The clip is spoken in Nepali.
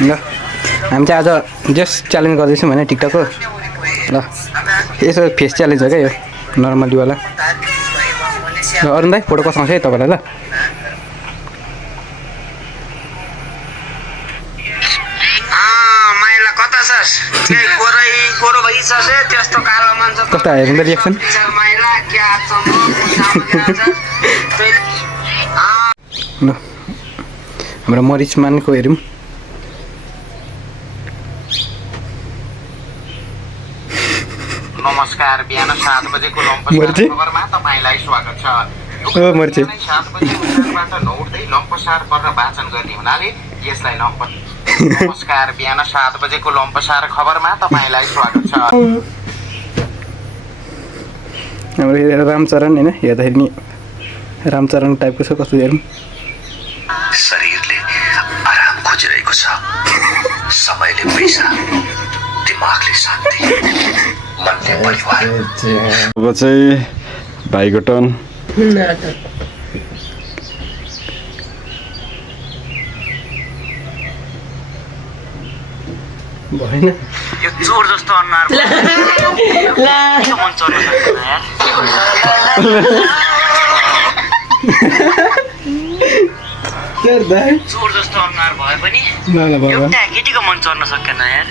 ल हामी चाहिँ आज जस्ट च्यालेन्ज गर्दैछौँ होइन टिकटकको ल यसो फेस च्यालेन्ज हो क्या यो नर्मलीवाला ल अरुण दाई फोटो कसाउँछ है तपाईँलाई ल कस्तो हेर्नु त रिएक्सन ल हाम्रो मरिचमानको हेरौँ नमस्कार बिहान 7 बजेको लम्पसार खबरमा तपाईलाई स्वागत छ। 7 बजे उठानबाट नउठ्दै लम्पसार गर्न वाचन गर्ने हुनाले यसलाई नमस्कार बिहान 7 बजेको लम्पसार खबरमा तपाईलाई स्वागत छ। हाम्रो रामचरण हैन हेर्दाखेरि नि रामचरण टाइपको छ कस्तो हेरौँ शरीरले आराम खोजिरहेको छ समयले पैसा दिमागले शान्ति मनले परिवार अब चाहिँ भाइको टर्न भएन यो चोर जस्तो अनुहार मन चढ्न सक्दैन यार चोर जस्तो अनुहार भए पनि एउटा केटीको मन चढ्न सकेन यार